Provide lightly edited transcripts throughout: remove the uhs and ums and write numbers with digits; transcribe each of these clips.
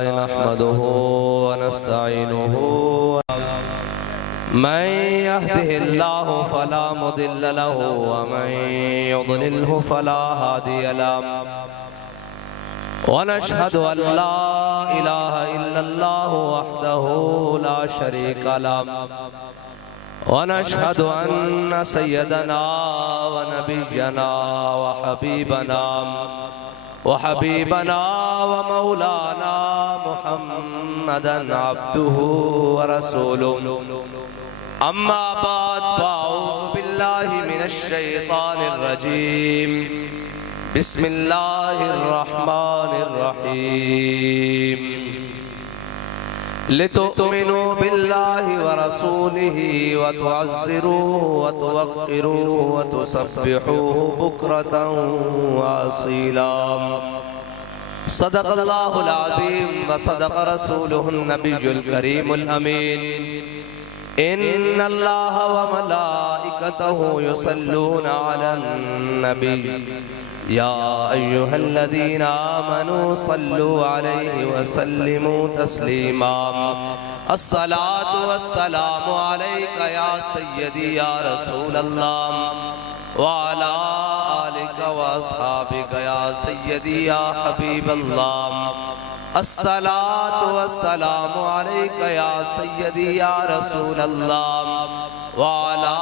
نحمده ونستعينه من يهده الله فلا مضل له ومن يضلله فلا هادي له ونشهد أن لا إله إلا الله وحده لا شريك له ونشهد أن سيدنا ونبينا وحبيبنا ومولانا محمدا عبده ورسوله أما بعد فأعوذ بالله من الشيطان الرجيم بسم الله الرحمن الرحيم لتؤمنوا بالله ورسوله وتعزروه وتوقروه وتسبحوه بكرة وأصيلا صدق الله العظيم وصدق رسوله النبي الكريم الأمين إن الله وملائكته يصلون على النبي يا أيها الذين آمنوا صلوا عليه وسلموا تسليما الصلاة والسلام عليك يا سيدي يا رسول الله وعلى آلك وأصحابك يا سيدي يا حبيب الله الصلاة والسلام عليك يا سيدي يا رسول الله وعلى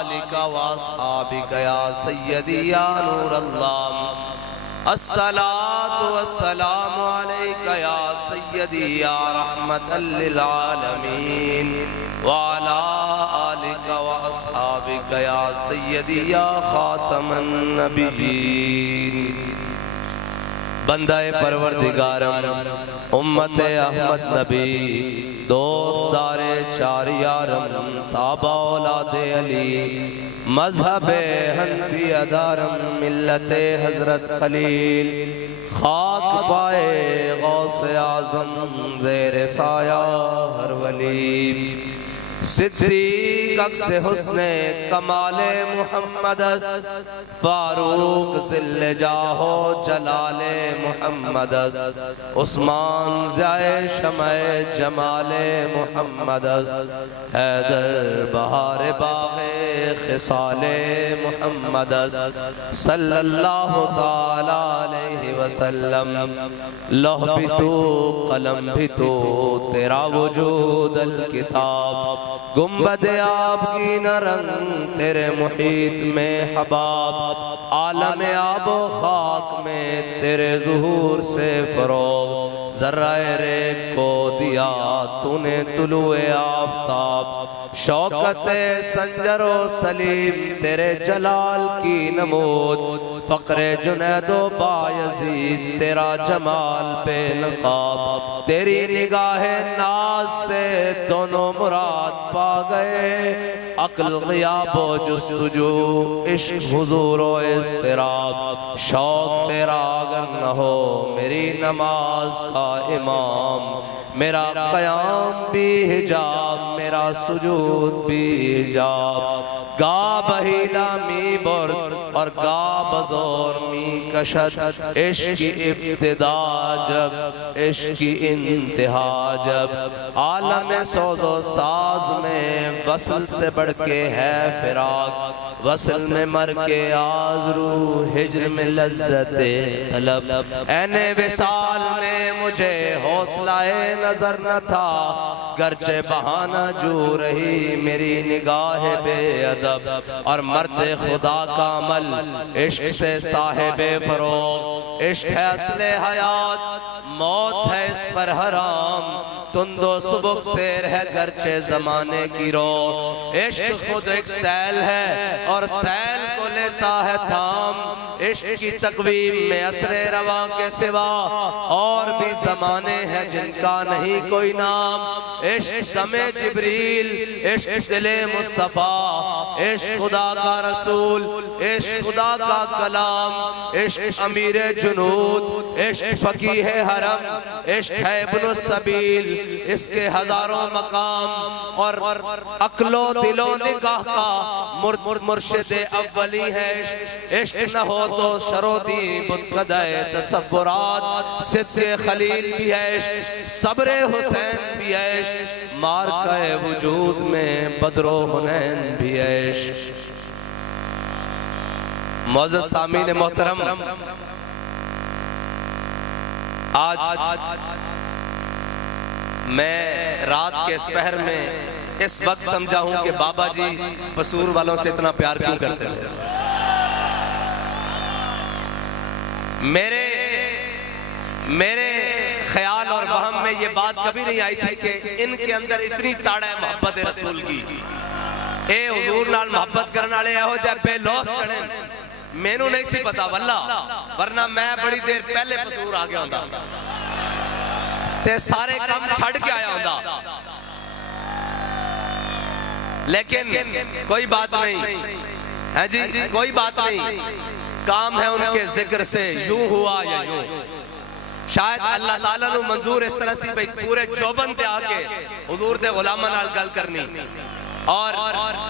آلك وأصحابك يا سيدي يا نور الله الصلاة والسلام عليك يا سيدي يا رحمة للعالمين وعلى آلك وأصحابك يا سيدي يا خاتم النبيين بندہ پروردگارم امت احمد نبی دوست دار چار یارم تابع اولاد علی مذہب حنفی ادارم ملت حضرت خلیل خاک پائے غوث اعظم زیر سایہ ہر ولی صدیق عکس حسن کمال محمد فاروق ذل جاہ و جلال محمد عثمان ضیاء شمع جمال محمد حیدر بہار باغ خصال محمد صلی اللہ تعالی علیہ وسلم لوح بھی تو قلم بھی تو تیرا وجود الکتاب گنبد آب کی نرنگ تیرے محیط میں حباب عالم آب و خاک میں تیرے ظہور سے فروغ ذرہ ریگ کو دیا تو نے طلوع آفتاب شوکت سنجر و سلیم تیرے جلال کی نمود فقر جنید و بایزید تیرا جمال پہ نقاب تیری نگاہ ناز سے دونوں مراد پا گئے عقل غیاب و جستجو عشق حضور و اضطراب شوق تیرا اگر نہ ہو میری نماز کا امام میرا قیام بھی حجاب میرا سجود بھی حجاب گا بہیلا می برد اور گا بزور می کشد عشق کی ابتدا جب عشق کی انتہا جب عالم سوز و ساز میں وصل سے بڑھ کے ہے فراق وصل میں مر کے آزرو ہجر میں لذت طلب این وصال میں مجھے حوصلہ نظر نہ تھا گرچہ بہانہ جو رہی میری نگاہ بے ادب اور مرد خدا کا عمل عشق سے صاحب فروغ عشق ہے اصل حیات موت ہے اس پر حرام تند و سبک سیر ہے گرچہ زمانے کی رو عشق خود ایک سیل ہے اور سیل کو لیتا ہے تھام عشق کی تقویم میں اثر روا کے سوا اور بھی زمانے ہیں جن کا نہیں کوئی نام عشق دم جبریل عشق دل مصطفیٰ عشق خدا کا رسول عشق خدا کا کلام عشق امیر جنود عشق فقیہ حرم عشق ہے ابن السبیل اس کے ہزاروں مقام اور عقل و دل و نگاہ کا مرشد اولی ہے عشق نہ ہو تو شروطی بتقدائے تصورات صدق خلیل بھی عیش صبر حسین بھی عیش مارکہ وجود میں بدر و حنین بھی عیش معزز سامعین محترم آج میں رات کے اس پہر میں اس وقت سمجھا ہوں کہ بابا جی پسور والوں سے اتنا پیار کیوں کرتے تھے میرے خیال اور وہم میں یہ بات کبھی نہیں آئی تھی کہ ان کے اندر اتنی تاڑ ہے محبت رسول کی اے حضور نال محبت کرنے والے ہو جائے بے لوس چڑھیں مینو نہیں سی پتا واللہ ورنہ میں بڑی دیر پہلے پسور آ گیا ہوں تے سارے کام چھڑ کے آیا ہوں لیکن کوئی بات نہیں ہے جی کوئی بات نہیں کام ہے ان کے ذکر سے یوں ہوا یا یوں شاید اللہ تعالیٰ نے منظور اس طرح سی پورے جوبن تے آکے حضور دے غلامہ نال گل کرنی اور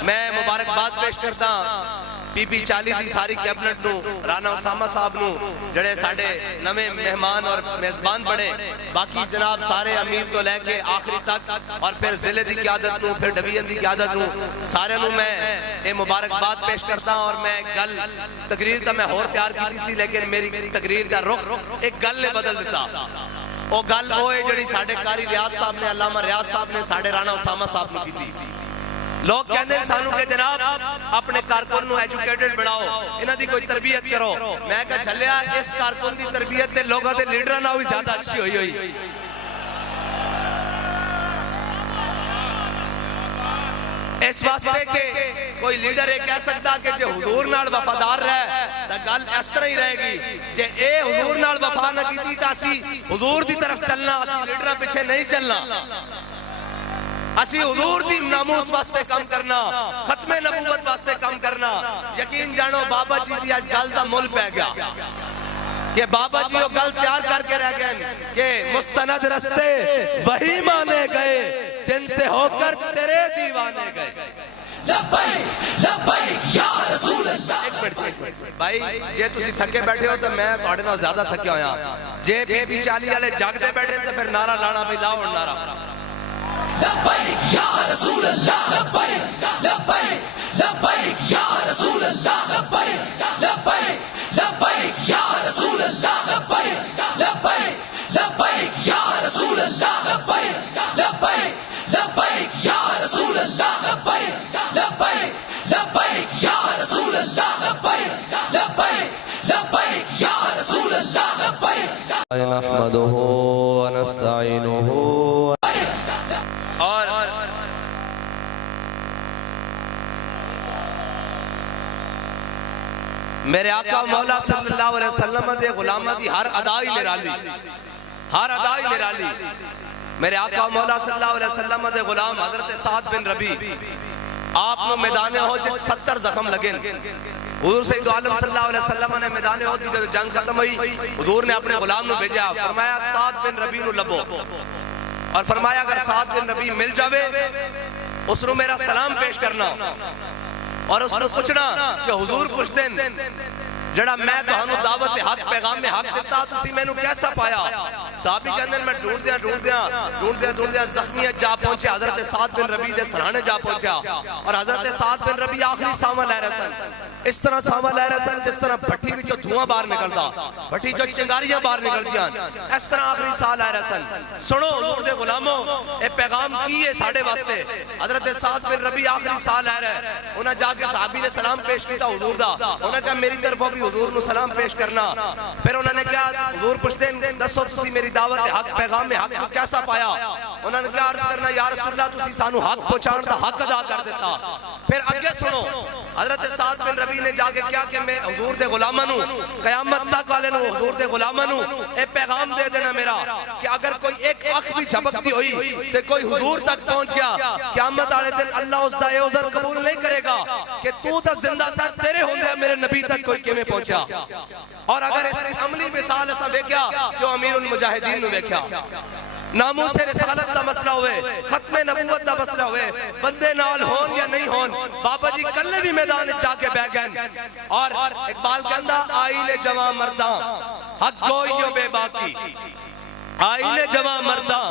میں مبارکباد پیش کرتا پی پی چالی دی ساری کیبنٹ نو رانا اسامہ صاحب نو جڑے ساڑھے نوے مہمان اور میزبان بڑے باقی جناب سارے امیر تو لے کے آخری تک اور پھر ضلع دی قیادت نو پھر ڈویژن دی قیادت نو سارے نو میں اے مبارکباد پیش کرتا اور میں گل تقریر تا میں اور تیار کی سی لیکن میری تقریر دا رخ ایک گل نے بدل دیتا وہ گل ہوئے جڑی ساڑھے کاری ریاض صاحب نے علامہ ریاض صاحب نے ساڑھے رانا اسامہ صاحب نے کی تھی لوگ کہنے انسانوں کے جناب اپنے کارکن ایجوکیٹڈ بڑھاؤ انہاں دی کوئی تربیت کرو میں کہا چلیا اس کارکن دی تربیت دے لوگوں دے لیڈرہ نہ ہوئی زیادہ اچھی ہوئی اس واسطے کہ کوئی لیڈر ایک کہہ سکتا کہ جو حضور نال وفادار رہے تا گل اس طرح ہی رہے گی جے اے حضور نال وفا نہ کیتی تا اسی حضور دی طرف چلنا اسی لیڈرہ پیچھے نہیں چلنا اسی حضور دی ناموس واسطے کام کرنا ختم نبوت واسطے کام کرنا یقین جانو بابا جی دی آج گل دا مل پہ گیا کہ بابا جی وہ گل تیار کر کے رہ گئے کہ مستند رستے وہی مانے گئے جن سے ہو کر تیرے دیوانے گئے لبیک لبیک یا رسول اللہ ایک منٹ بھائی جے تسی تھکے بیٹھے ہو تو میں توڑے نہ زیادہ تھکے ہویا جے بے بی چالی والے جاگتے بیٹھے تو پھر نعرہ لانا بھی لاؤ اور نعرہ لبیک یا رسول اللہ لبیک لبیک لبیک یا رسول اللہ لبیک لبیک لبیک یا رسول اللہ لبیک لبیک لبیک یا رسول اللہ لبیک لبیک لبیک یا رسول اللہ لبیک لبیک لبیک یا رسول اللہ لبیک لبیک لبیک یا رسول اللہ لبیک نحمده ونستعینه اور میرے آقا مولا صلی اللہ علیہ وسلم دے غلامہ دی ہر ادائی نرالی میرے آقا مولا صلی اللہ علیہ وسلم دے غلام حضرت سعد بن ربی آپ نے میدان احد 70 زخم لگے حضور سید عالم صلی اللہ علیہ وسلم نے میدان احد دی جنگ ختم ہوئی حضور نے اپنے غلام نو بھیجا فرمایا سعد بن ربی نو لبو اور فرمایا اگر سعد بن ربی مل جاوے اس نو میرا سلام پیش کرنا اور اس نو پوچھنا کہ حضور پوچھ دیں جڑا میں تو ہنو دعوت حق پیغام میں حق دیتا تسی میں نو کیسا پایا صحابی کے اندر میں ڈھونڈ دیا زخمیت جا پہنچے حضرت سعد بن ربی دے سرانے جا پہنچا اور حضرت سعد بن ربی آخری ساما لے رہے سن اس طرح ساما لے رہے سن جس طرح بھٹی بھی جو دھواں باہر نکلتا بھٹی جو چنگاریاں باہر نکل دیا اس طرح آخری سا لے رہے سن سنو حضور دے غلاموں اے پیغام کی ہے ساڑھے واسطے حضرت سعد بن ربی آخری سا لے رہے انہاں جا کے صحابی نے سلام پیش کیتا حضور دا انہاں کہا میری طرف بھی حضور نو سلام پیش کرنا پھر انہوں نے کہا حضور پوچھتے ہیں دسو تسی میری دعوت حق پیغام میں حق کیسا پایا انہوں نے کہا عرض کرنا یا رسول اللہ تسی سانو حق پہنچان دا حق ادا کر دیتا پھر اگے سنو حضرت سعد بن ربی نے جا کے کیا کہ میں حضور دے غلامہ نو قیامت تک والے نو حضور دے غلامہ نو اے پیغام دے دینا میرا کہ اگر کوئی ایک اخ بھی جھپکتی ہوئی تے کوئی حضور تک پہنچ گیا قیامت آنے دن اللہ اس دا اے عذر قبول نہیں کرے گا کہ تو تا زندہ ساتھ تیرے ہوندے میرے نبی تک کوئی کیمیں پہنچا اور اگر اس عملی مثال ایسا ویکیا جو امیر المجاہدین نو ویکیا ناموس رسالت دا مسئلہ ہوئے، ختم نبوت دا مسئلہ ہوئے، بندے نال ہون یا نہیں ہون، بابا جی کلے بھی میدان جا کے بہ گئے۔ اور اقبال کہندا آئینے جوان مرداں حق گوئیو بے باقی، آئینے جوان مرداں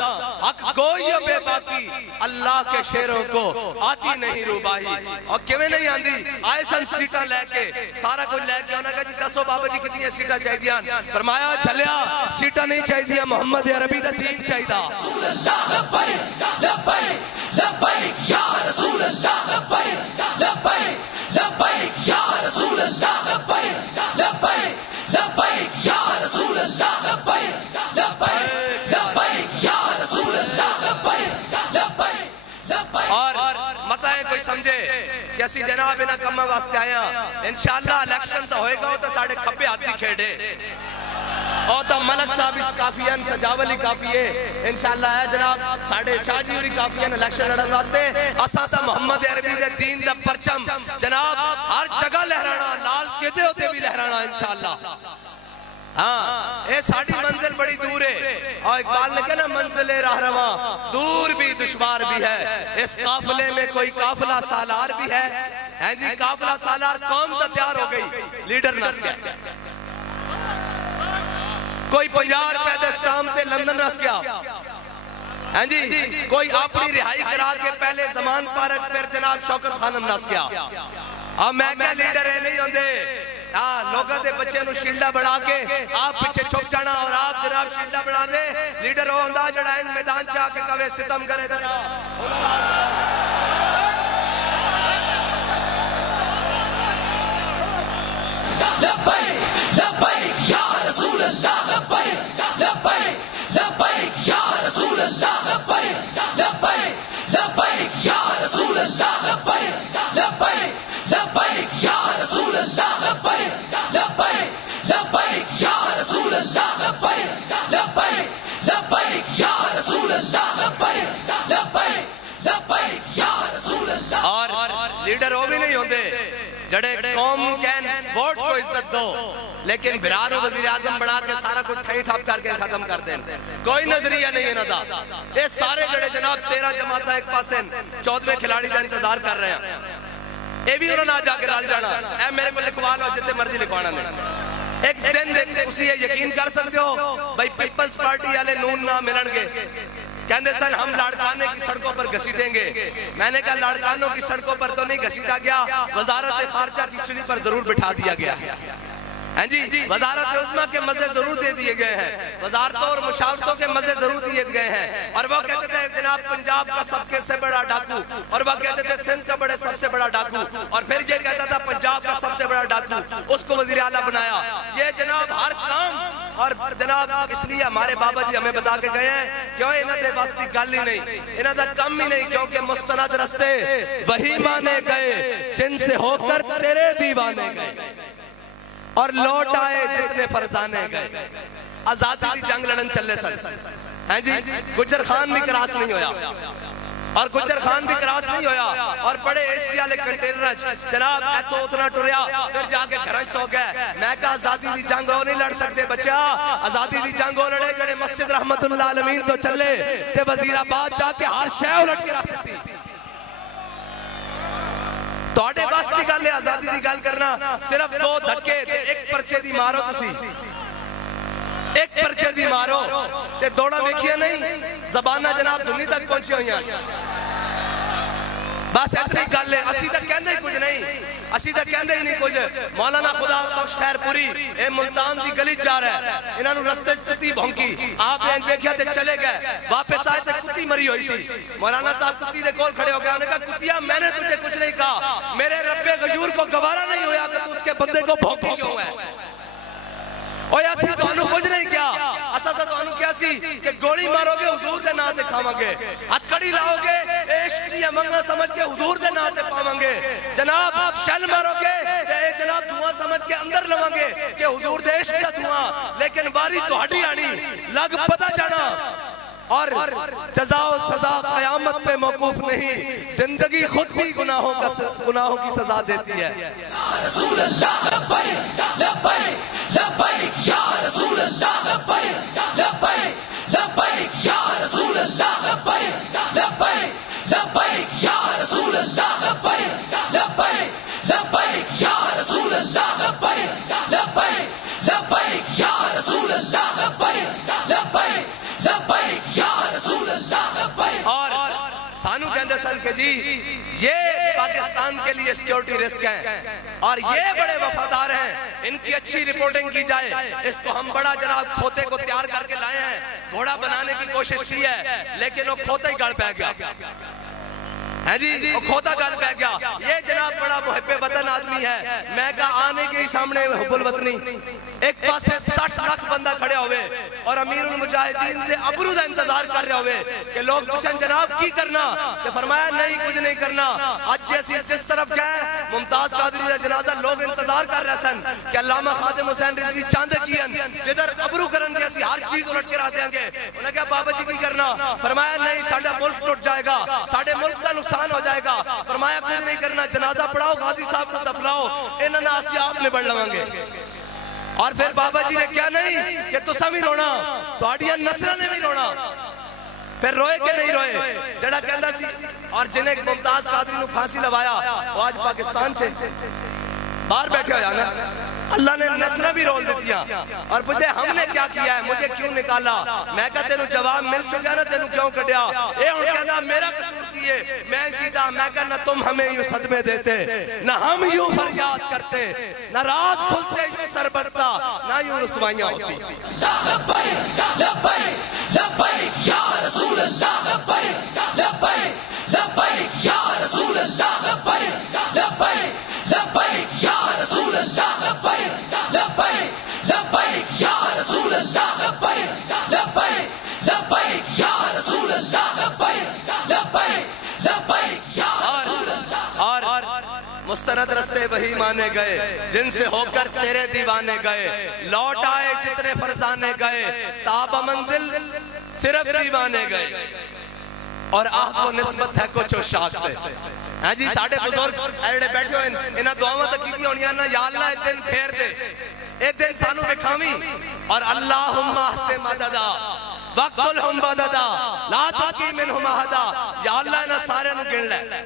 حق گوئیو بے باقی، اللہ کے شیروں کو آتی نہیں روبائی۔ اور کیویں نہیں آندی؟ آئے سن سیٹاں لے کے، سارا کچھ لے کے، انہوں نے کہا جی دسو بابا جی کتنی سیٹاں چاہی دیاں؟ فرمایا چلیا سیٹاں نہیں چاہی دیاں، محمد عربی دا دین چاہی دا۔ رسول اللہ لبیک لبیک لبیک یا رسول اللہ لبیک لبیک لبیک یا رسول اللہ لبیک لبیک لبیک یا رسول اللہ لبیک لبیک لبیک یا رسول اللہ لبیک لبیک لبیک۔ اور متا ہے کوئی سمجھے کہ اسی جناب انہاں کماں واسطے آیا انشاءاللہ الیکشن تو ہوئے گا تو ساڑھے کھپے ہاتھی کھیڑے اور تا ملک صاحب اس کافی ہیں، سجاولی کافی ہے، انشاءاللہ ہے جناب ساڑھے شاہ جیوری کافی ہیں الیکشن لڑن واسطے۔ اساسا محمد عربی دے دین دا پرچم جناب ہر جگہ لہرانا، لال قلعے ہوتے بھی لہرانا انشاءاللہ۔ ہاں اے ساڑھی منزل بڑی دور ہے، اور اقبال نے کہا نا منزل راہ رواں دور بھی دشوار بھی ہے، اس قافلے میں کوئی قافلہ سالار بھی ہے۔ جی قافلہ سالار قوم تا تیار ہو گئی، لیڈر نس گیا، کوئی 50 روپے دے سٹام تے لندن رس گیا، ہاں جی کوئی اپنی رہائی کرا کے پہلے زمان پارک پھر جناب شوکت خانم نس گیا۔ اب میں کہا لیڈر ہے نہیں ہوندے، لوگاں دے بچے نو شیلڈا بڑھا کے آپ پیچھے چھپ جانا اور آپ جناب شیلڈا بڑھا دے، لیڈر ہو ہوندا جڑا ان میدان چاہ کے کوے ستم کرے دا۔ لبیک لبیک یا رسول اللہ لبیک لبیک لبیک یا رسول اللہ لبیک لبیک لبیک یا رسول اللہ لبیک لبیک لبیک یا رسول اللہ لبیک لبیک لبیک یا رسول اللہ لبیک لبیک لبیک یا رسول اللہ لبیک لبیک لبیک یا رسول اللہ۔ اور لیڈر وہ بھی نہیں ہوندے جڑے قوم کہن ووٹ کو عزت دو لیکن برار و وزیر اعظم بڑھا کے سارا کچھ ٹھائی ٹھاپ کر کے ختم کر دیں، کوئی نظریہ نہیں ہے دا۔ یہ سارے جڑے جناب 13 جماعتہ ایک پاسے 14ویں کھلاڑی کا انتظار کر رہے ہیں، اے بھی انہوں نے جا کے رال جانا، اے میرے کو لکھوا لو جتے مرضی لکھوانا نہیں۔ ایک دن دیکھتے اسی یہ یقین کر سکتے ہو بھائی پیپلز پارٹی والے نون نہ ملن گے، کہندے سن ہم لاڑکانے کی سڑکوں پر گھسیٹیں گے۔ میں نے کہا لاڑکانوں کی سڑکوں پر تو نہیں گھسیٹا گیا، وزارت خارجہ کی سڑی پر ضرور بٹھا دیا گیا ہے۔ جی وزارت عظمیٰ کے مزے ضرور دے دیے گئے ہیں، وزارتوں اور مشاورتوں کے مزے ضرور دیے گئے ہیں، اور وہ کہتے تھے جناب پنجاب کا سب سے بڑا ڈاکو، اور وہ کہتے تھے سندھ کا سب سے بڑا ڈاکو، اور پھر یہ کہتا تھا پنجاب کا سب سے بڑا ڈاکو، اس کو وزیر اعلیٰ بنایا۔ یہ جناب ہر کام، اور جناب اس لیے ہمارے بابا جی ہمیں بتا کے گئے ہیں کہ انہاں دے واسطی گل ہی نہیں، انہاں دا کم ہی نہیں، کیونکہ مستند رستے وہی مانے گئے جن سے ہو کر تیرے دیوانے گئے، اور لوٹ آئے جتنے فرزانے گئے۔ آزادی دی جنگ لڑن چلے سن، ہیں جی گجر خان بھی کراس نہیں ہویا، اور گجر خان بھی کراس نہیں ہویا، اور بڑے ایشیا لے کنٹینر جناب ایتو اتنا ٹوریا پھر جا کے گھرن سو گئے۔ میں کہا آزادی دی جنگ ہو نہیں لڑ سکتے بچہ، آزادی دی جنگ ہو لڑے جڑے مسجد رحمت اللہ عالمین تو چلے تے وزیر آباد جا کے ہر شے الٹ کے رکھ دیتی۔ توڑے بس دی گل ہے آزادی دی گل کرنا، صرف 2 دھکے تے ایک پرچے دی مارو تسی، ایک پرچے دی مارو تے دوڑا ویکھیا نہیں، زبانہ جناب دنی تک پہنچی ہوئی ہیں۔ بس ایسے ہی گل ہے، اسی تک کہندے ہی کچھ نہیں، اسی تک کہندے ہی نہیں کچھ۔ مولانا خدا بخش خیر پوری اے ملتان دی گلی جا رہا ہے، انہاں نو رستے کتی بھونکی، آپ نے دیکھیا تے چلے گئے، واپس آئے تے کتی مری ہوئی سی۔ مولانا صاحب کتی دے کول کھڑے ہو گئے، انہوں نے کہا کتیا میں نے تجھے کچھ نہیں کہا، میرے رب غیور کو گوارا نہیں ہویا کہ تو اس کے بندے کو بھونکی کیوں ہے؟ اور ایسی تو انہوں کچھ نہیں کیا، اسا تو انہوں کیا سی کہ گوڑی مارو گے حضور دے ناتے کھاواں گے، ہتھکڑی لاؤ گے عشق دیا منگا سمجھ کے حضور دے ناتے پاواں گے، جناب شل مارو گے اے جناب دھواں سمجھ کے اندر لواں گے کہ حضور دے عشق کا دھواں، لیکن باری تو ہڈی آنی لگ پتہ جانا، اور جزا و سزا قیامت پہ موقوف نہیں، زندگی خود بھی گناہوں کی سزا دیتی ہے۔ یا رسول اللہ لبیک لبیک لبیک یا رسول اللہ لبیک لبیک لبیک یا رسول مثلا کہ جی یہ پاکستان کے لیے سیکیورٹی رسک ہیں اور یہ بڑے وفادار ہیں، ان کی اچھی رپورٹنگ کی جائے، اس کو ہم بڑا جناب کھوتے کو تیار کر کے لائے ہیں، گھوڑا بنانے کی کوشش کی ہے لیکن وہ کھوتا ہی گڑ پہ گیا ہے جی، وہ کھوتا گل پہ گیا۔ یہ جناب بڑا محب وطن آدمی ہے، میں کہا آنے کے ہی سامنے حب الوطنی ایک پاسے 60 لاکھ بندہ کھڑے ہوئے اور امیر المجاہدین سے ابرو دا انتظار کر رہے ہوئے کہ لوگ پوچھیں جناب کی کرنا، کہ فرمایا نہیں کچھ نہیں کرنا۔ آج جیسی جس طرف گئے ممتاز قادری دا جنازہ لوگ انتظار کر رہے سن کہ علامہ خادم حسین رضوی چاندے کین جدھر ابرو کرن کے اسی ہر چیز الٹ کے رہ دیں گے۔ انہوں نے کہا بابا جی کی کرنا، فرمایا نہیں ساڑھا ملک ٹوٹ جائے گا، ساڑھے ملک کا نقصان ہو جائے گا۔ فرمایا کچھ نہیں کرنا، جنازہ پڑھاؤ غازی صاحب کو دفناؤ، انہوں نے آسی آپ میں بڑھ لویں گے۔ اور پھر بابا جی نے کیا نہیں کہ تسا بھی رونا، تو آڈیاں نصرہ نے بھی رونا، پھر روئے کہ نہیں روئے جڑا کہندہ سی۔ اور جنہیں ممتاز قادری نے پھانسی لوایا وہ آج پاکستان سے باہر بیٹھے ہو جانا، اللہ نے نصرہ بھی رول دیتیا اور پوچھتے ہم نے کیا کیا ہے، مجھے کیوں نکالا؟ میں کہا تینوں جواب مل چکا نا، تینوں کیوں کٹیا؟ اے ان کہنا میرا قصور کیے، میں کیتا، میں کہا نہ تم ہمیں یوں صدمے دیتے، نہ ہم یوں فریاد کرتے، نہ راز کھلتے یوں سر برتا، نہ یوں رسوائیاں ہوتی۔ لبیک لبیک لبیک یا رسول اللہ، لبیک لبیک لبیک یا رسول اللہ، لبیک لبیک لبیک یا رسول اللہ، لبیک لبیک لبیک یا رسول اللہ، لبیک لبیک لبیک یا رسول اللہ، لبیک لبیک لبیک یا رسول اللہ۔ اور مستند رستے وہی مانے گئے جن سے ہو کر تیرے دیوانے گئے، لوٹ آئے جتنے فرزانے گئے، تاب منزل صرف دیوانے گئے۔ اور آہ کو نسبت ہے کچھ شاک سے، ہاں جی ساڑھے بزرگ ایڈے بیٹھے ہوئے انہاں دعاواں تک کی ہونیاں نا، یا اللہ ایک دن پھیر دے، ایک دن سانو بکھامی، اور اللہم احسن مددا وقتلہم بددا لا تقی منہم احدا، یا اللہ انہاں سارے نو گن لے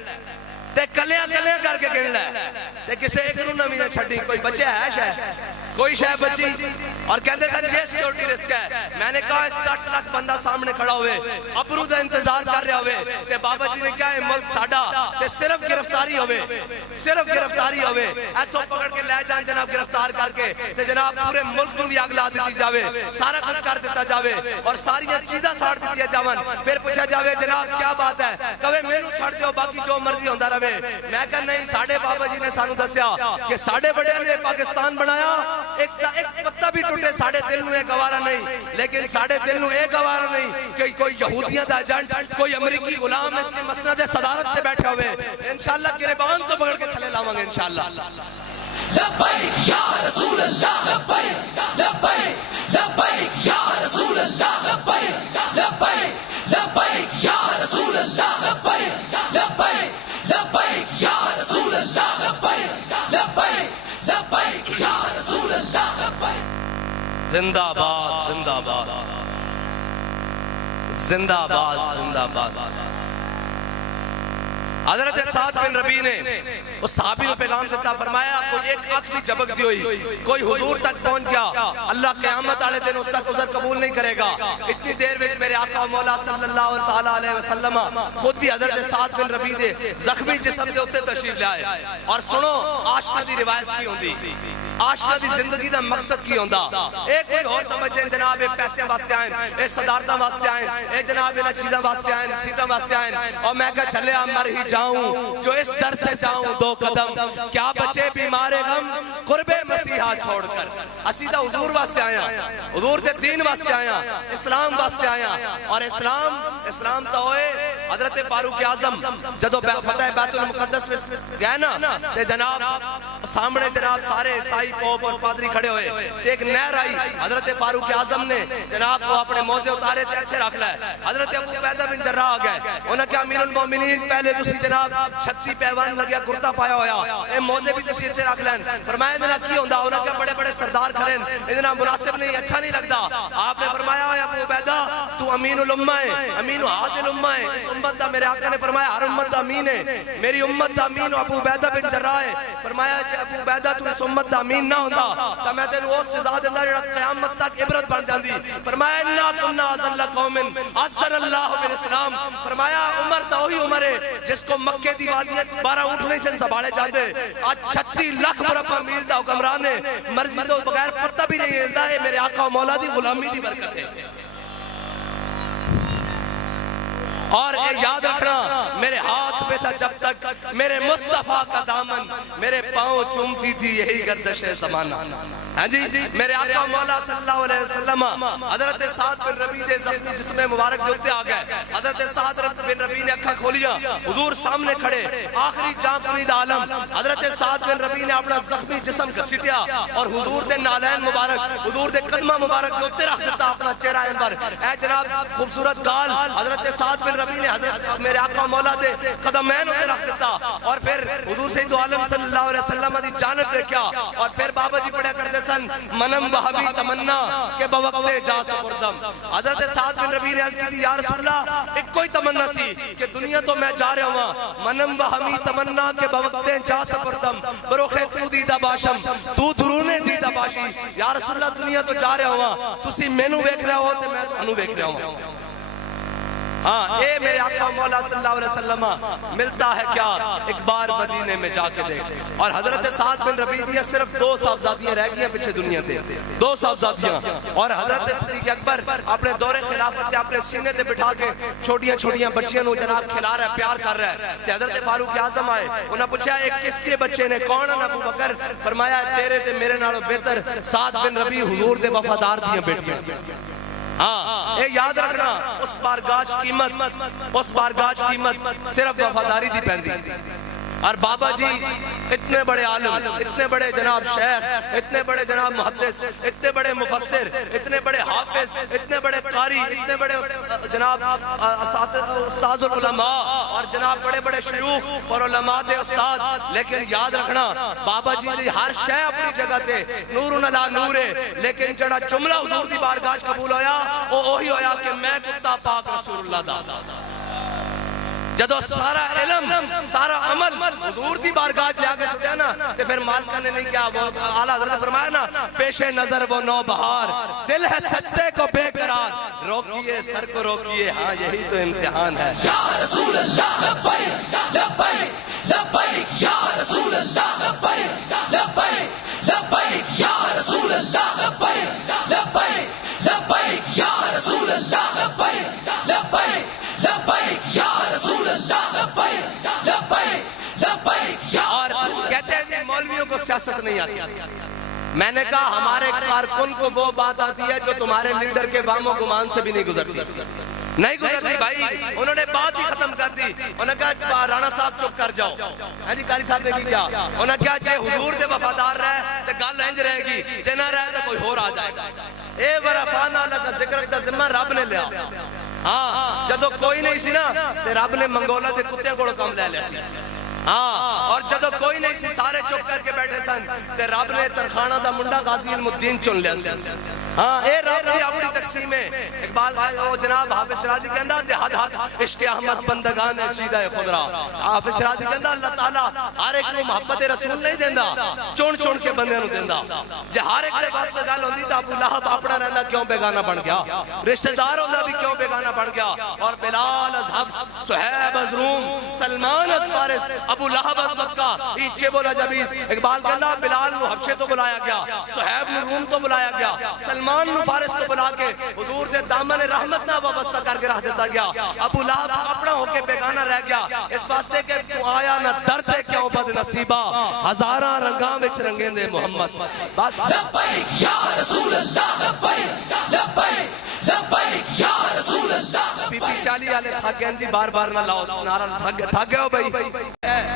تے کلیاں کلیاں کر کے گن لے تے کسے ایک نو نہ بھی چھڑی، کوئی بچے ہے شاہ کوئی شاہ بچی، اور کہتے ہیں یہ سیکیورٹی رسک ہے۔ میں نے کہا 60 لاکھ بندہ سامنے کھڑا ہوئے ابرو دا انتظار کر رہے ہوئے تے بابا جی نے کہا ہے ملک ساڑا تے صرف گرفتاری ہوئے، صرف گرفتاری ہوئے، ایتھو پکڑ کے لے جان جناب گرفتار کر کے تے جناب پورے ملک کو بھی آگ لا دیتی جاوے، سارا کچھ کر دیتا جاوے اور ساری چیزاں ساڑ دیتی جاون، پھر پوچھا جاوے جناب کیا بات ہے، کہوے میں نو چھڑ جاؤ باقی جو مرضی ہوندہ رہے۔ میں کہا نہیں، ساڑھے بابا جی نے سانو دسیا کہ ساڑھے بڑے نے پاکستان بنایا، ایک پتہ بھی ٹوٹے ساڑھے دل نو ایک گوارا نہیں، لیکن ساڑھے دل نو ایک گوارا نہیں کہ کوئی یہودیاں دا ایجنٹ، کوئی امریکی غلام اس کی مسند صدارت سے بیٹھے ہوئے، انشاءاللہ گریبان تو پکڑ کے تھلے لاؤں گے انشاءاللہ۔ لبیک یا رسول اللہ، لبیک لبیک لبیک یا رسول اللہ، لبیک لبیک لبیک یا رسول اللہ، لبیک لبیک لبیک یا رسول اللہ، لبیک لبیک لبیک یا رسول اللہ، لبیک۔ زندہ باد زندہ باد زندہ باد زندہ باد۔ حضرت سعد بن ربیع نے اس صحابی کو پیغام دیتا، فرمایا کوئی ایک آنکھ بھی جھپک دی ہوئی، کوئی حضور تک پہنچ گیا، اللہ قیامت والے دن اس کا عذر قبول نہیں کرے گا۔ اتنی دیر میں میرے آقا مولا صلی اللہ علیہ وسلم خود بھی حضرت سعد بن ربیع دے زخمی جسم سے اتنے تشریف لائے، اور سنو عاشقہ دی روایت کی ہوندی، عاشقہ دی زندگی دا مقصد کی ہوندہ۔ ایک کوئی اور سمجھتے ہیں جناب اے پیسے واسطے آئیں، اے صدارتہ واسطے آئیں، اے جناب انہا چیزہ واسطے آئیں، سیدہ واسطے آئیں، اور میں کہا چلے مر ہی جاؤں جو اس در سے جاؤں 2 قدم، کیا بچے بیمار غم قرب مسیحہ چھوڑ کر۔ اسیدہ حضور واسطے آیا، حضور تے دین واسطے آیا، اسلام واسطے آیا، اور اسلام تو ہوئے حضرت فاروق اعظم جدو فتح بیت المقدس میں گئے نا تے جناب سامنے جناب سارے عیسائی پوپ اور پادری کھڑے ہوئے، ایک نہر آئی، حضرت فاروق اعظم نے جناب وہ اپنے موزے اتارے تھے ایتھے رکھ لائے، حضرت ابو عبیدہ بن جراح آ گئے، انہوں نے کہا امیر المومنین پہلے تسی جناب چھتی پیوان لگیا کرتا پایا ہویا، اے موزے بھی تسی ایتھے رکھ لین، فرمایا ادنا کی ہوندہ، انہوں نے کہا بڑے بڑے سردار کھڑین، ادنا مناسب نہیں، اچھا نہیں لگتا۔ آپ نے فرمایا ابو عبیدہ تو امین الامہ ہے، امین حاضر الامہ ہے، اس امت دا میرے آقا نے فرمایا ہر امت دا امین ہے میری امت دا امین ابو عبیدہ بن جراح ہے فرمایا جے ابو عبیدہ تو اس امت دا امین نہ ہوندا تا میں تینوں اس سزا دیندا جڑا قیامت تک عبرت بن جاندی فرمایا انا كنا اذل قوم عزر اللہ بالاسلام فرمایا عمر تا وہی عمر ہے جس کو مکے دی وادی 12 اونٹ نہیں سن سنبھالے جاندے آج 36 لاکھ مربع میل دا حکمران ہے مرضی تو بغیر پتہ بھی نہیں ہلدا ہے میرے آقا و مولا دی غلامی دی برکت ہے اور یاد رکھنا میرے ہاتھ پہ تھا جب تک میرے مصطفیٰ کا دامن میرے پاؤں چومتی تھی یہی گردش زمانہ ہاں جی میرے آقا مولا صلی اللہ علیہ وسلم حضرت سعد بن ربیع دے زخمی جسم مبارک دے اتے آ گئے حضرت سعد بن ربیع نے اکھا کھولیا حضور سامنے کھڑے آخری جان کنید عالم حضرت سعد بن ربیع نے اپنا زخمی جسم گھسیٹیا اور حضور دے نالین مبارک حضور دے قدمہ مبارک دے اتے رکھ دیتا اپنا چہرہ انور اے جناب خوبصورت گال حضرت سعد بن ربیع نے حضرت میرے آقا مولا دے قدمین اتے رکھ دیتا اور پھر حضور سید عالم صلی اللہ علیہ وسلم دی جانب لے کیا اور پھر بابا جی پڑھا کرتے سن منم وحبی تمنا کہ بوقت جا سپردم حضرت سعد بن ربیع نے عرض کی تھی یا رسول اللہ ایک کوئی تمنا سی کہ دنیا تو میں جا رہا ہوں منم وحبی تمنا کہ بوقت جا سپردم بروخ تو دیدہ باشم تو درونے دیدہ باشی یا رسول اللہ دنیا تو جا رہا ہوں تسی مینو بیک رہا ہو تو میں تو انو بیک رہا ہوں ہاں اے میرے آقا مولا صلی اللہ علیہ وسلم ملتا ہے کیا ایک بار مدینے میں جا کے دیکھ اور حضرت سعد بن ربیع دیا صرف 2 صاحبزادیاں رہ گئی ہیں پیچھے دنیا تے 2 صاحبزادیاں اور حضرت صدیق اکبر اپنے دور خلافت اپنے سینے تے بٹھا کے چھوٹیاں چھوٹیاں بچیاں نو جناب کھلا رہا ہے پیار کر رہا ہے تے حضرت فاروق اعظم آئے انہاں پوچھا ایک کس کے بچے نے کون ہے ابو بکر فرمایا تیرے تے میرے نالوں بہتر سعد بن ربیع حضور دے وفادار دیاں بیٹیاں ہاں اے یاد رکھنا اس بارگاہ قیمت صرف وفاداری دی پہندی اور بابا جی اتنے بڑے عالم اتنے بڑے جناب شیخ اتنے بڑے جناب محدث اتنے بڑے مفسر اتنے بڑے حافظ اتنے بڑے قاری اتنے بڑے جناب استاذ العلماء اور جناب بڑے بڑے شیوخ اور علماء دے استاد لیکن یاد رکھنا بابا جی دی ہر شے اپنی جگہ تے نور علی نور ہے لیکن جڑا جملہ حضور دی بارگاہ قبول ہویا وہ وہی ہویا کہ میں کتا پاک رسول اللہ دا جدو سارا علم سارا عمل حضور دی بارگاہ لے آگے سکیا نا تے پھر مالکہ نے نہیں کیا وہ اعلیٰ حضرت فرمایا نا پیش نظر وہ نو بہار دل ہے سجدے کو بے قرار روکیے سر کو روکیے ہاں یہی تو امتحان ہے یا رسول اللہ لبیک لبیک لبیک یا رسول اللہ لبیک لبیک لبیک یا رسول اللہ لبیک لبیک لبیک یا رسول اللہ لبیک لبیک لبیک یا رسول اللہ لبیک لبیک لبیک یا اور کہتے ہیں کہ مولویوں کو سیاست نہیں آتی میں نے کہا ہمارے کارکن کو وہ بات آتی ہے جو تمہارے لیڈر کے وام و گمان سے بھی نہیں گزرتی نہیں گزرتی بھائی انہوں نے بات ہی ختم کر دی انہوں نے کہا کہ رانا صاحب چپ کر جاؤ جی قاری صاحب نے کیا انہوں نے کہا جے حضور دے وفادار رہے تو گل انج رہے گی جے نہ رہے تو کوئی اور آ جائے گا اے ورفانا لکا ذکر دا ذمہ رب نے لیا ہاں جدو کوئی نہیں سی نا تے رب نے منگولا دے کتے کو کم لے لیا سی ہاں اور جدو کوئی نہیں سی سارے چپ کر کے بیٹھے سن تے رب نے ترخانہ دا منڈا غازی علم الدین چن لیا سی ہاں اے رب نے اپنی تقسیم ہے اقبال جناب حافظ شرازی کہندا دے حد حد عشق احمد بندگان چیدہ خدرا حافظ شرازی کہندا اللہ تعالیٰ ہر ایک کو محبت رسول نہیں دیندہ چون چون کے بندے نو دیندہ جے ہر ایک دے پاس میں گل ہوندی تا ابو لہب اپنا رہندا کیوں بیگانہ بن گیا رشتہ دار ہوندا بھی کیوں بیگانہ بن گیا اور بلال از حبش صہیب از روم سلمان از فارس ابو لہب از مکہ ایچے بولا جبیس اقبال کہندا بلال نو حبشے تو بلایا گیا صہیب نو روم تو بلایا گیا سلمان نو فارس تو بلا کے حضور دے دامن رحمت نہ وابستہ کر کے رہ دیتا گیا ابو لہب اپنا ہو کے بیگانہ رہ گیا اس واسطے کہ تو آیا نہ درد کیوں بد نصیبہ ہزاراں رنگاں وچ رنگیں دے محمد لبیک یا رسول اللہ لبیک لبیک لبیک یا رسول اللہ پی پی چالی والے تھاکیں جی بار بار نہ لاؤ نعرہ تھک گئے ہو بھائی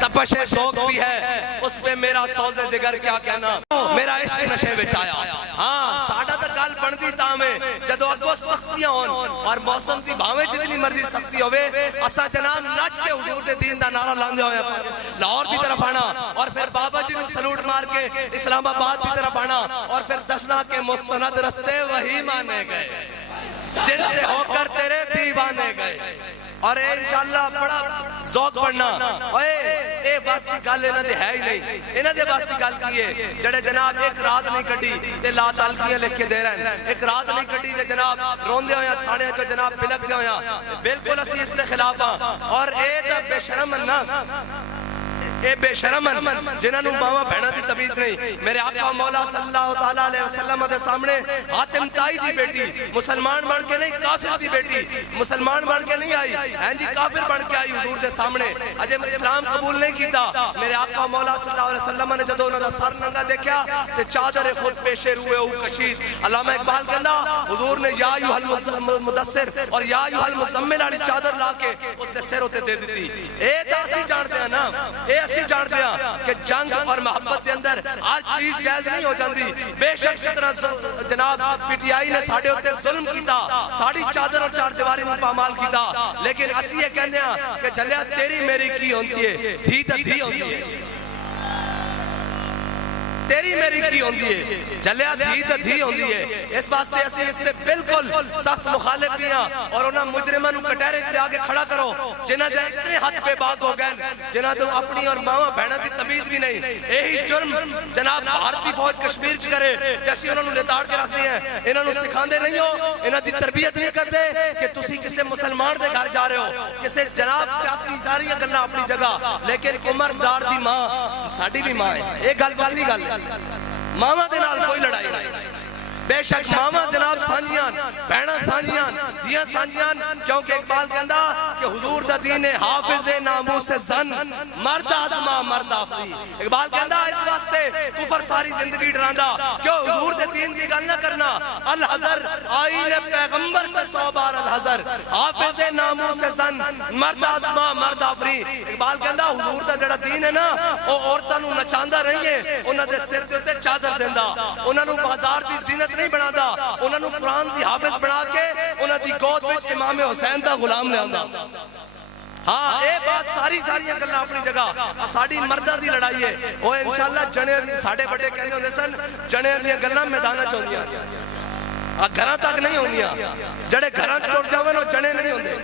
تپش ذوق بھی ہے اس پہ میرا سوز جگر کیا کہنا میرا عشق نشے وچ آیا ہاں ساڈا تے گل بندی تاں میں جدو اگوں سختیاں ہون اور موسم دی بھاویں جتنی مرضی سختی ہوے اسا جناب نچ کے حضور دے دین دا نعرہ لاندے ہوئے لاہور دی طرف آنا اور پھر بابا جی نو سلوٹ مار کے اسلام آباد دی طرف آنا اور پھر دسنا کے مستند رستے وہی مانے گئے دل سے ہو کر تیرے دیوانے گئے اور انشاءاللہ بڑا ذوق پڑھنا اوئے اے بس دی گل انہاں دے ہے ہی نہیں انہاں دے بس دی گل کی ہے جڑے جناب ایک رات نہیں کٹی تے لا تعلقیاں لکھ کے دے رہے ہیں ایک رات نہیں کٹی تے جناب روندے ہویا تھانے چ جناب بلکدے ہویا بالکل اسی اس دے خلاف ہاں اور اے تے بے شرم نا اے بے شرم جنہاں نوں ماواں بہناں دی تمیز نہیں میرے آقا مولا صلی اللہ تعالی علیہ وسلم دے سامنے حاتم طائی دی بیٹی مسلمان بن کے نہیں کافر دی بیٹی مسلمان بن کے نہیں آئی ہیں جی کافر بن کے آئی حضور دے سامنے اجے اسلام قبول نہیں کیتا میرے آقا مولا صلی اللہ علیہ وسلم نے جدوں انہاں دا سر ننگا دیکھیا تے چادر خود پیشے روئے او کشید علامہ اقبال کہندا حضور نے یا ایھا المدثر اور یا ایھا المزمل والی چادر لا کے اس دے سر تے دے دتی اے تے اسی جانتے ہیں نا اے اسی جانتے ہیں کہ جنگ اور محبت کے اندر آج چیز جائز نہیں ہو جاندی بے شک جتنا جناب پی ٹی آئی نے ساڑھے ہوتے ظلم کیتا ساڑھی چادر اور چار دیواری میں پامال کیتا لیکن اسی یہ کہنے ہیں کہ جلیا تیری میری کی ہوتی ہے دھی تا دھی ہوتی ہے تیری میری کی ہوندی ہے جلیا دھی تا دھی ہوندی ہے اس واسطے اسی اس نے بالکل سخت مخالف کیا اور انہاں مجرمہ نو کٹیرے کے آگے کھڑا کرو جنہاں دے اتنے حد پہ بات ہو گئے جنہاں تو اپنی اور ماں بہنہ دی تمیز بھی نہیں یہی جرم جناب بھارتی فوج کشمیر چ کرے جیسی انہوں نے لتاڑ کے رکھتے ہیں انہوں نے سکھاندے نہیں ہو انہاں دی تربیت نہیں کرتے کہ تسی کسے مسلمان دے گھر جا رہے ہو کسے جناب سیاسی ساری گلاں اپنی جگہ لیکن عمر دار دی ماں ساڈی بھی ماں ہے یہ گل نہیں گل ماما دے نال کوئی لڑائی نہیں بے شک ماما جناب سانجیاں بہنا سانجیاں دیاں سانجیاں کیونکہ اقبال کہندا کہ حضور دا دین حافظ ناموس زن مرد آزما مرد آفری اقبال کہندا اس واسطے کفر ساری زندگی ڈراندا کیوں حضور دے دین دی گل نہ کرنا الحذر آئین پیغمبر سے 100 بار الحذر حافظ ناموس زن مرد آزما مرد آفری اقبال کہندا حضور دا جڑا دین ہے نا او عورتاں نوں نچاندا نہیں ہے انہاں دے سر تے چادر دیندا انہاں نوں بازار دی زینت نہیں بنا دا انہاں نوں قرآن دی حافظ بنا کے انہاں دی گود وچ امام حسین دا غلام لے آندا ہاں اے بات ساری گلاں اپنی جگہ ساڈی مرداں دی لڑائی ہے او انشاءاللہ جنے ساڈے بڑے کہندے ہوندے سن جنے دیاں گلاں میداناں چ ہوندیاں گھراں تک نہیں ہوندیاں جڑے گھراں ٹر جاون او جنے نہیں ہوندے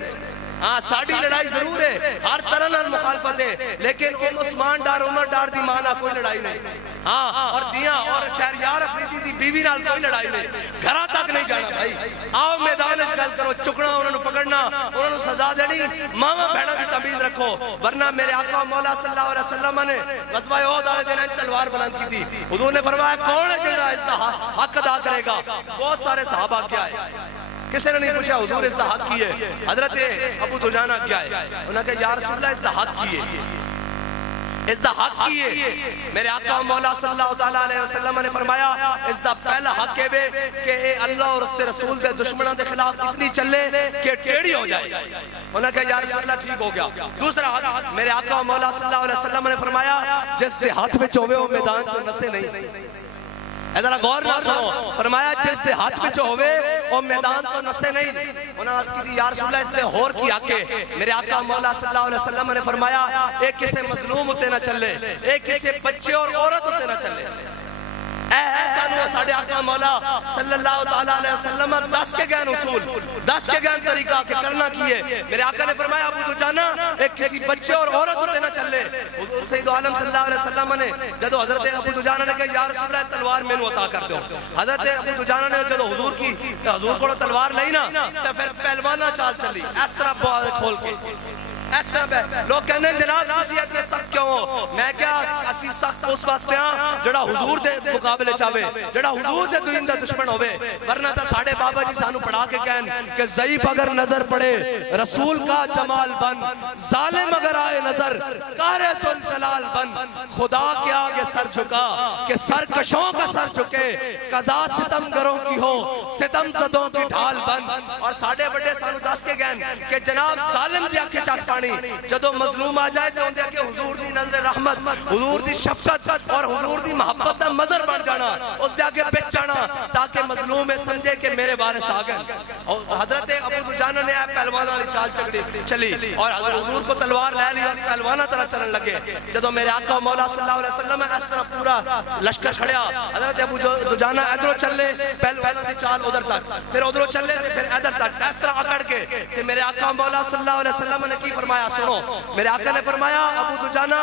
ہاں ساڑھی لڑائی ضرور ہے ہر طرح نال مخالفت ہے لیکن عثمان ڈار عمر ڈار دی مانا کوئی لڑائی نہیں ہاں اور دیاں اور شہریار افریدی دی بیوی نال کوئی لڑائی نہیں گھرہ تک نہیں جانا بھائی آؤ میدان گل کرو چکنا انہوں نے پکڑنا انہوں نے سزا دینی ماما بہنا دی تمیز رکھو ورنہ میرے آقا مولا صلی اللہ علیہ وسلم نے غزوہ احد والے دن تلوار بلند کی تھی حضور نے فرمایا کون ہے جڑا اس کا حق ادا کرے گا بہت سارے صحابہ کیا ہے کسی نے نہیں پوچھا حضور اس کا حق کی ہے حضرت ابو دجانہ کیا ہے انہوں نے کہا یا رسول اللہ اس کا حق کی ہے اس دا حق کی ہے میرے آقا مولا صلی اللہ علیہ وسلم نے فرمایا اس دا پہلا حق ہے کہ اے اللہ اور اس کے رسول دے دشمنوں دے خلاف اتنی چلے کہ ٹیڑی ہو جائے انہوں نے کہا یا رسول اللہ ٹھیک ہو گیا دوسرا حق میرے آقا مولا صلی اللہ علیہ وسلم نے فرمایا جس دے ہاتھ میں چوہے وہ میدان جو نسے نہیں ادھر غور نہ سنو فرمایا جس دے ہاتھ میں جو ہوئے وہ میدان تو نسے نہیں انہوں نے عرض کی دی یا رسول اللہ اس دے ہور کی آکے میرے آقا مولا صلی اللہ علیہ وسلم نے فرمایا ایک کسے مظلوم ہوتے نہ چلے ایک کسے بچے اور عورت ہوتے نہ چلے ایسا نو ساڑھے آقا مولا صلی اللہ علیہ وسلم 10 کے گین اصول 10 کے گین طریقہ کہ کرنا کیے میرے آقا نے فرمایا ابو دجانہ ایک کسی بچے اور عورت ہوتے نہ چلے حضور سید عالم صلی اللہ علیہ وسلم نے جدو حضرت ابو دجانہ نے کہا یا رسول اللہ تلوار میں نو عطا کر دو حضرت ابو دجانہ نے جدو حضور کی حضور کو تلوار لئی نا تو پھر پہلوانہ چال چلی اس طرح بہت کھول کے ایسا لوگ کہنے ہیں جناب کسی ایسے سخت کیوں ہو میں کیا اسی سخت اس واسطے ہاں جڑا حضور دے مقابلے چاہے جڑا حضور دے دین دا دشمن ہوئے ورنہ تا ساڑھے بابا جی سانو پڑھا کے کہن کہ ضعیف اگر نظر پڑے رسول کا جمال بن ظالم اگر آئے نظر قہر ذل جلال بن خدا کے آگے سر جھکا کہ سرکشوں کا سر جھکے قضا ستم گروں کی ہو ستم زدوں کی ڈھال بن اور ساڑھے بڑے سانو دس کے کہن کہ جناب ظالم دی آنکھیں چاک پانی جدو مظلوم آ جائے تو اندر کہ حضور دی نظر رحمت، حضور دی شفقت اور حضور دی محبت دا مظہر بن جانا، اس دے آگے بچ جانا تاکہ مظلوم سمجھے کہ میرے وارث آ گئے۔ اور حضرت ابو دجانہ نے پہلوان والی چال چلی اور حضور کو تلوار لے لیا، پہلوانہ طرح چلن لگے۔ جدو میرے آقا مولا صلی اللہ علیہ وسلم اس طرح پورا لشکر کھڑیا، حضرت ابو دجانہ ادھر چلے، پہلوان کی چال ادھر تک، پھر ادھر چلے، پھر ادھر تک، اس طرح اکڑ کے کہ میرے آقا مولا صلی اللہ علیہ وسلم نے کی فرمایا، سنو میرے آقا نے فرمایا ابو دجانہ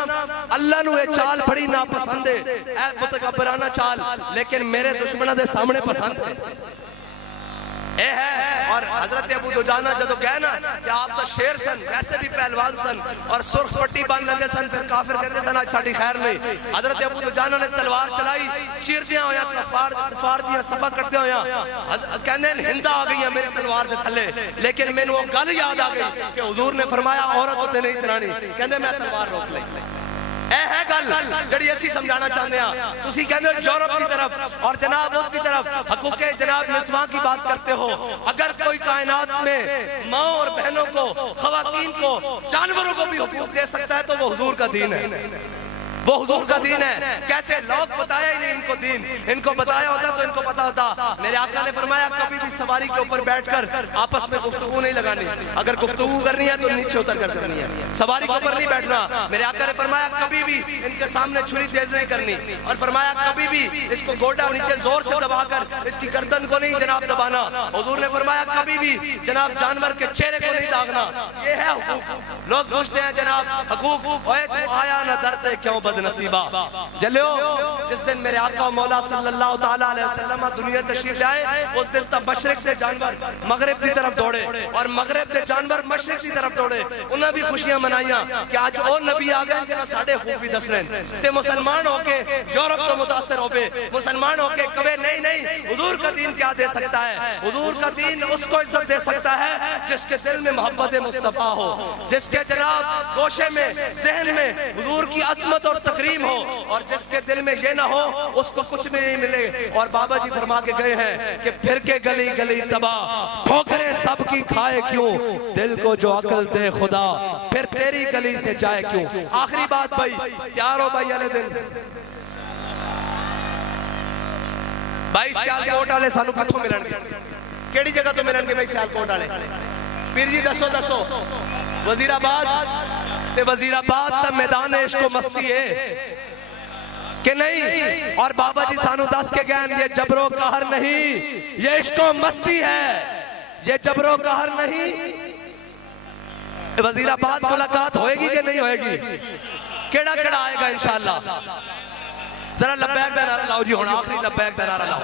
اللہ نو یہ چال بڑی ناپسند ہے، اے متکبرانہ چال، لیکن میرے دشمنوں دے سامنے پسند ہے اے ہے۔ اور حضرت ابو دجانہ جدو گئے نا کہ آپ تو شیر سن، ویسے بھی پہلوان سن اور سرخ پٹی باندھ لگے سن، پھر کافر کہتے سن آج ساڑھی خیر نہیں۔ حضرت ابو دجانہ نے تلوار چلائی، چیر دیا ہویا، کفار دیا، صفحہ کرتے ہویا، کہنے ہندہ آ گئی ہیں میری تلوار دے تھلے، لیکن میں نے وہ گل یاد آ گئی کہ حضور نے فرمایا عورت ہوتے نہیں چلانی، کہنے میں تلوار روک لیں۔ اے ہے گل جڑی اسی سمجھانا چاہتے ہیں، تسی کہتے ہو یورپ کی طرف اور جناب اس کی طرف حقوق جناب نسواں کی بات کرتے ہو، اگر کوئی کائنات میں ماں اور بہنوں کو، خواتین کو، جانوروں کو بھی حقوق دے سکتا ہے تو وہ حضور کا دین ہے، وہ حضور کا دین ہے۔ کیسے لوگ بتایا ہی نہیں ان کو دین، ان کو بتایا ہوتا تو ان کو پتا ہوتا۔ میرے آقا نے فرمایا کبھی بھی سواری کے اوپر بیٹھ کر آپس میں گفتگو نہیں لگانی، اگر گفتگو کرنی ہے تو نیچے اتر کر کرنی ہے، سواری کے اوپر نہیں بیٹھنا۔ میرے آقا نے فرمایا کبھی بھی ان کے سامنے چھری تیز نہیں کرنی، اور فرمایا کبھی بھی اس کو گوڈا نیچے زور سے دبا کر اس کی گردن کو نہیں جناب دبانا۔ حضور نے فرمایا کبھی بھی جناب جانور کے چہرے کو نہیں داغنا۔ یہ ہے حقوق۔ لوگ پوچھتے ہیں جناب حقوق، اوے تو آیا نہ درتے کیوں بد نصیبہ۔ جلیو جس دن میرے آقا مولا صلی اللہ تعالیٰ علیہ وسلم دنیا تشریف لائے، اس دن تب مشرق سے جانور مغرب کی طرف دوڑے اور مغرب سے جانور مشرق کی طرف دوڑے۔ انہاں بھی خوشیاں منائیاں کہ آج اور نبی آگئے جنہاں ساڑھے خوب بھی دسنے تے مسلمان ہو کے یورپ تو متاثر ہو بے، مسلمان ہو کے کبھے نہیں حضور کا دین کیا دے سکتا ہے؟ حضور کا دین اس کو عزت دے سکتا ہے جس کے دل میں محبت مصطفیٰ ہو، جس کے جناب گوشے میں ذہن میں حضور کی عظمت اور تکریم ہو، اور جس کے دل میں یہ نہ ہو اس کو کچھ بھی نہیں ملے۔ اور بابا جی فرما کے گئے ہیں کہ پھر کے گلی گلی تباہ، ٹھوکریں سب کی کھائے کیوں، دل کو جو عقل دے خدا، پھر تیری گلی سے جائے کیوں۔ آخری بات بھائی، تیار ہو بھائی علیہ دن بھائی، سیالکوٹ والے سانو کتھوں ملن گے؟ کیڑی جگہ تو ملن گے بھائی سیالکوٹ والے؟ پیر جی دسو وزیر آباد تے وزیر آباد تا میدان عشق و مستی ہے کہ نہیں؟ اور بابا جی سانو دس کے گئے یہ جبر و قہر نہیں، یہ عشق و مستی ہے، یہ جبر و قہر نہیں۔ وزیر آباد ملاقات ہوئے گی کہ نہیں ہوئے گی؟ کیڑا کیڑا آئے گا انشاءاللہ؟ ذرا لبیک دا نعرہ لاؤ جی، ہونا آخری لبیک دا نعرہ لاؤ۔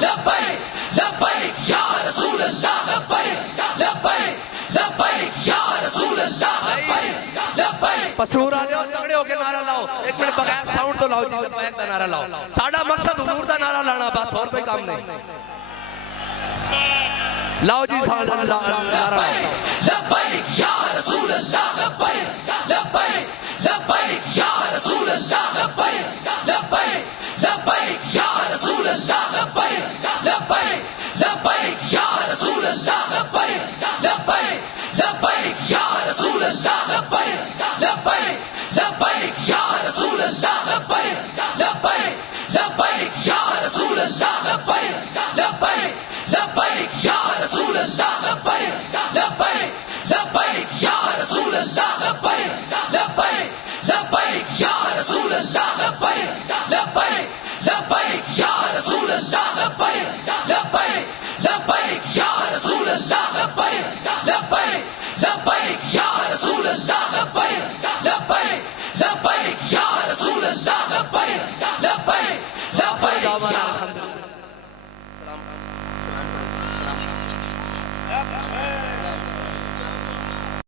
لبیک لبیک یا رسول اللہ، لبیک لبیک لبیک یا رسول اللہ، لبیک لبیک۔ پسرور آنے ہو تگڑے ہو کے نعرہ لاؤ، ایک منٹ بغیر ساؤنڈ تو لاؤ جی، لبیک دا نعرہ لاؤ۔ ساڑھا مقصد حضور دا نعرہ لانا بس، اور کوئی کام نہیں۔ لاؤ جی نعرہ لاؤ۔ لبیک یا رسول اللہ، لبیک لبیک لبیک یا رسول اللہ، لبیک لبیک لبیک یا رسول اللہ، لبیک لبیک لبیک یا رسول اللہ، لبیک لبیک لبیک یا رسول اللہ، لبیک لبیک لبیک یا رسول اللہ، لبیک لبیک لبیک یا رسول اللہ، لبیک لبیک لبیک یا رسول اللہ، لبیک لبیک لبیک یا رسول اللہ، لبیک